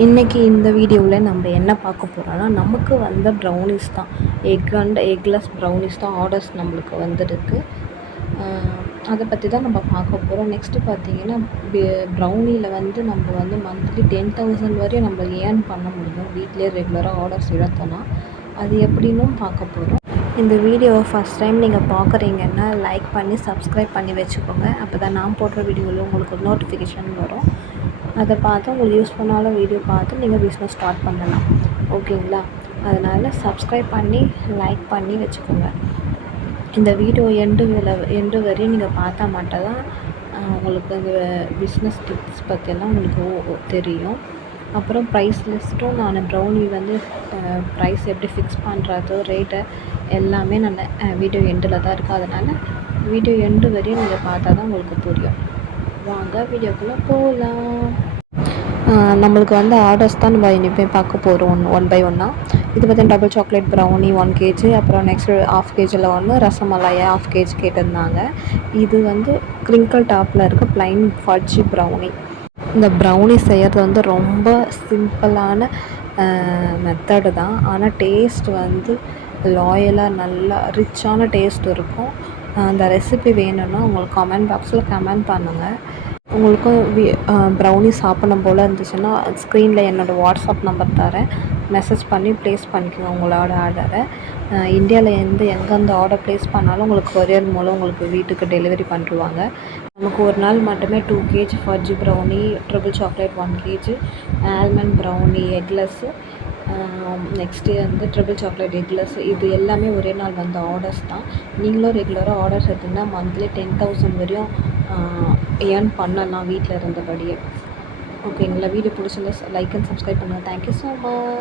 இன்றைக்கி இந்த வீடியோவில் நம்ம என்ன பார்க்க போகிறோன்னா, நமக்கு வந்த ப்ரௌனிஸ் தான். எக் அண்ட் எக்லெஸ் ப்ரௌனிஸ் தான் ஆர்டர்ஸ் நம்மளுக்கு வந்திருக்கு. அதை பற்றி தான் நம்ம பார்க்க போகிறோம். நெக்ஸ்ட்டு பார்த்திங்கன்னா, ப்ரௌனியில் வந்து நம்ம வந்து மந்த்லி 10,000 வரையும் நம்ம ஏர்ன் பண்ண முடியும் வீட்டிலே ரெகுலராக ஆர்டர்ஸ் எடுத்தோன்னா. அது எப்படின்னும் பார்க்க போகிறோம். இந்த வீடியோவை ஃபஸ்ட் டைம் நீங்கள் பார்க்குறீங்கன்னா லைக் பண்ணி சப்ஸ்கிரைப் பண்ணி வச்சுக்கோங்க. அப்போ தான் நான் போடுற வீடியோவில் உங்களுக்கு ஒரு நோட்டிஃபிகேஷன் வரும். அதை பார்த்து உங்களுக்கு யூஸ்ஃபுல்லான வீடியோ பார்த்து நீங்கள் பிஸ்னஸ் ஸ்டார்ட் பண்ணலாம். ஓகேங்களா? அதனால் சப்ஸ்கிரைப் பண்ணி லைக் பண்ணி வச்சுக்கோங்க. இந்த வீடியோ எண்டு வரையும் நீங்கள் பார்த்தா மட்டும் தான் உங்களுக்கு இந்த பிஸ்னஸ் டிப்ஸ் பற்றியெல்லாம் உங்களுக்கு தெரியும். அப்புறம் ப்ரைஸ் லிஸ்ட்டும் நான் ப்ரௌனி வந்து ப்ரைஸ் எப்படி ஃபிக்ஸ் பண்ணுறது, ரேட்டு எல்லாமே நான் வீடியோ எண்டில் தான் இருக்குது. அதனால் வீடியோ எண்டு வரையும் நீங்கள் பார்த்தா தான் உங்களுக்கு புரியும். வாங்க வீடியோக்குள்ளே போகலாம். நம்மளுக்கு வந்து ஆர்டர்ஸ் தான் நம்ம இனிமேல் பார்க்க போகிறோம் ஒன் பை ஒன்னாக. இது பார்த்தீங்கன்னா டபுள் சாக்லேட் ப்ரௌனி 1 kg, அப்புறம் நெக்ஸ்ட்டு 1/2 kgயில் ஒன்று ரசமலாய் 1/2 kg கேட்டிருந்தாங்க. இது வந்து க்ரிங்கிள் டாப்பில் இருக்க ப்ளைன் ஃபட்ஜ் ப்ரௌனி. இந்த ப்ரௌனி செய்கிறது வந்து ரொம்ப சிம்பிளான மெத்தடு தான். ஆனால் டேஸ்ட் வந்து லாயலாக நல்லா ரிச்சான டேஸ்ட் இருக்கும். அந்த ரெசிபி வேணும்னா உங்களுக்கு கமெண்ட் பாக்ஸில் கமெண்ட் பண்ணுங்கள். உங்களுக்கும் ப்ரௌனி சாப்பிடணும் போல் இருந்துச்சுன்னா ஸ்க்ரீனில் என்னோடய வாட்ஸ்அப் நம்பர் தரேன். மெசேஜ் பண்ணி ப்ளேஸ் பண்ணிக்கோங்க உங்களோட ஆர்டரை. இந்தியாவில் எங்கேருந்து ஆர்டர் ப்ளேஸ் பண்ணாலும் உங்களுக்கு கொரியர் மூலம் உங்களுக்கு வீட்டுக்கு டெலிவரி பண்ணிடுவாங்க. நமக்கு ஒரு நாள் மட்டுமே 2 kg fudge brownie, triple chocolate 1 kg, almond brownie eggless, next வந்து ட்ரிபிள் சாக்லேட் எக்லெஸ், இது எல்லாமே ஒரே நாள் வந்த ஆர்டர்ஸ் தான். நீங்களும் ரெகுலராக ஆர்டர்ஸ் எடுத்திங்கன்னா மந்த்லி 10,000 வரையும் ஏர்ன் பண்ணலாம் வீட்டில் இருந்தபடியே. ஓகேங்களா? வீடியோ பிடிச்சிருந்தா லைக் அண்ட் சப்ஸ்கிரைப் பண்ணுங்கள். Thank you so much.